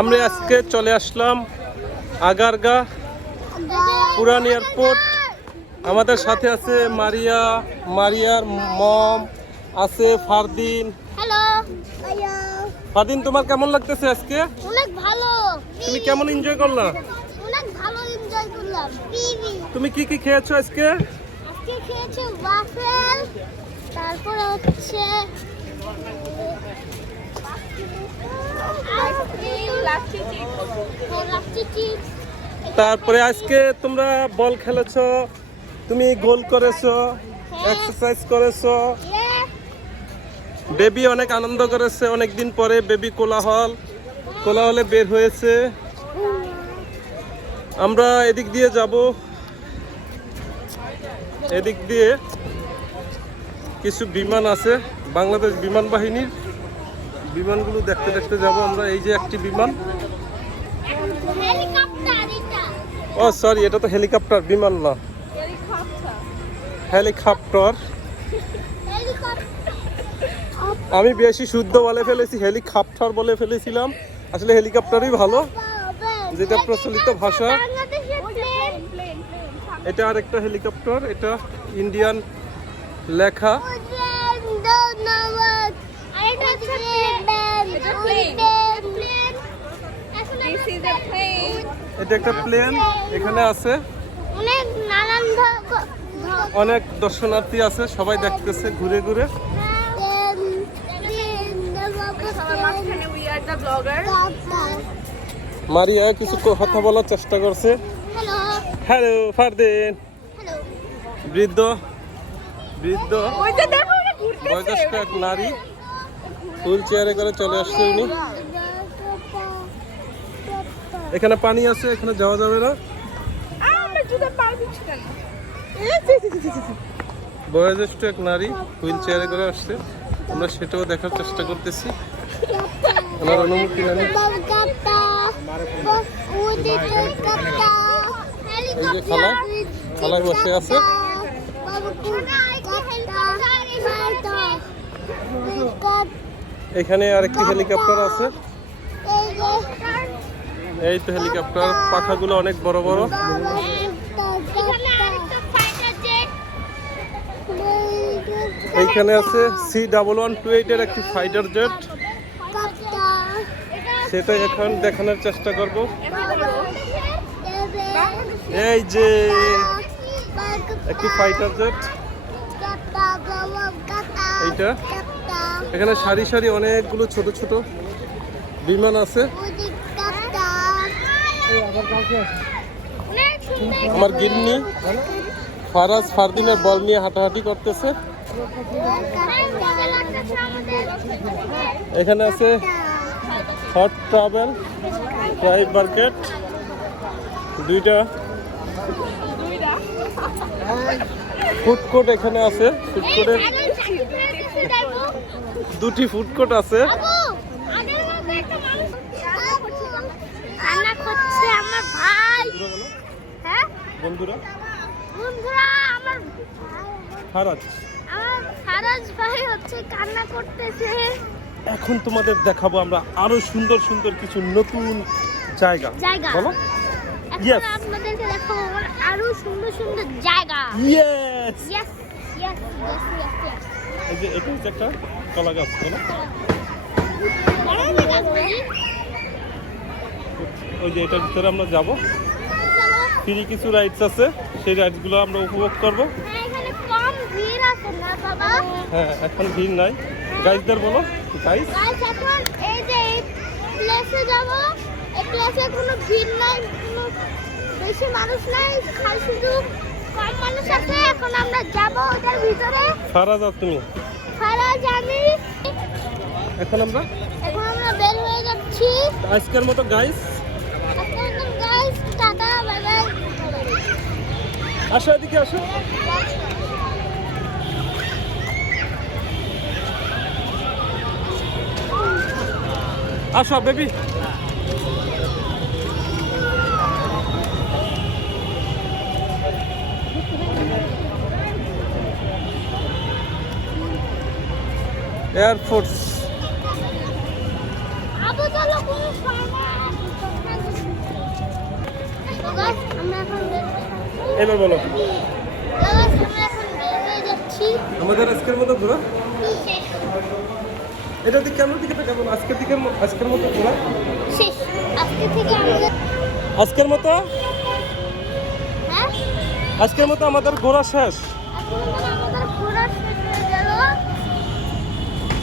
আমরা আজকে চলে আসলাম আগারগা পুরান এয়ারপোর্ট। আমাদের সাথে আছে মারিয়ার মম আছে ফারদিন। হ্যালো ফারদিন, তোমার কেমন লাগতেছে আজকে? অনেক ভালো। তুমি কেমন এনজয় করলা? অনেক ভালো এনজয় করলাম। তুমি কি কি খেয়েছো আজকে? আজকে খেয়েছি ওয়াফেল, তারপর হচ্ছে লাচ্ছি চিপস। তারপরে আজকে তোমরা বল খেলেছো, তুমি গোল করেছো, এক্সারসাইজ করেছো, বেবি অনেক আনন্দ করেছে। অনেকদিন পরে বেবি কোলাহলে বের হয়েছে। আমরা এদিক দিয়ে যাব, এদিক দিয়ে কিছু বিমান আছে, বাংলাদেশ বিমান বাহিনীর বিমানগুলো দেখতে দেখতে যাব আমরা। এই যে একটি বিমান, ও সরি, এটা তো হেলিকপ্টার, বিমান না, হেলিকপ্টার। আমি বেশি শুদ্ধ বলে ফেলেছি, হেলিকপ্টার বলে ফেলেছিলাম। আসলে হেলিকপ্টারই ভালো, যেটা প্রচলিত ভাষা। এটা আরেকটা হেলিকপ্টার, এটা ইন্ডিয়ান লেখা। এটা একটা প্লেন, এখানে আছে অনেক দর্শনার্থী আছে, সবাই দেখতেছে ঘুরে ঘুরে। মারিয়া কিছু কথা বলার চেষ্টা করছে। হ্যালো ফারদিন। বৃদ্ধ বয়োজ্যেষ্ঠ এক নারী হুইল চেয়ারে করে চলে আসছে উনি। এখানে পানি আছে, এখানে যাওয়া যাবে না। বয়োজ্যেষ্ঠ এক নারী হুইল চেয়ারে করে আসছে, আমরা সেটাও দেখার চেষ্টা করতেছি। আমার অনুমতি জানি। এই যে খালায় বসে আছে। এখানে আরেকটি হেলিকপ্টার আছে। এই তো হেলিকপ্টার, পাখাগুলো অনেক বড় বড়। এইখানে আছে C1128 এর একটি ফাইটার জেট, সেটা এখন দেখানোর চেষ্টা করব। এই যে একটি ফাইটার জেট, এইটা। এখানে সারি সারি অনেকগুলো ছোট ছোট বিমান আছে। আমার গিন্নি ফারদিনের বল নিয়ে হাঁটাহাঁটি করতেছে। এখানে আছে হট ট্রাভেল ফ্রাই বার্গেট, দুইটা ফুড কোর্ট এখানে আছে। ফুড কোর্টের দুটি ফুড কোর্ট আছে। বন্ধুরা আমার ফারাজ ভাই হচ্ছে কান্না করতেছে। এখন তোমাদের দেখাবো আমরা আরো সুন্দর সুন্দর কিছু নতুন জায়গা। বলো। এখন আপনাদেরকে দেখাবো আরো সুন্দর সুন্দর জায়গা। Yes yes yes yes. এই যে এটা হচ্ছে একটা কলা গাছ, বলো। ওই যে এটার ভিতরে আমরা যাব, ফ্রি কিছু রাইডস আছে, সেই রাইডসগুলো আমরা উপভোগ করব। হ্যাঁ, এখন ভিড় নাই। গাইজদের বলো। গাইজ এখন এই যে এই প্লেসে যাব, এই প্লেসে কোনো ভিড় নাই, কোনো বেশি মানুষ নাই, খালি শুধু কম মানুষ আছে। এখন আমরা যাব ওটার ভিতরে। ফারাজ আর তুমি? ফারাজ আমি। এখন আমরা বের হয়ে যাচ্ছি আজকের মতো। Guys tata, bye bye. আসো, এদিকে আসো। আসো বেবি। এয়ারফোর্স। আবু চলো কোন তো গাইস আমরা এখন এবার বলো আমরা এখন বের হয়ে যাচ্ছি আমাদের আজকের মতো ঘোরা শেষ এটা দিকে কেমন দিকে কেমন আজকের মতো ঘোরা শেষ আজকে থেকে আমাদের আজকের মতো হ্যাঁ আমাদের ঘোরা শেষ আজকে আমাদের ঘোরার শেষ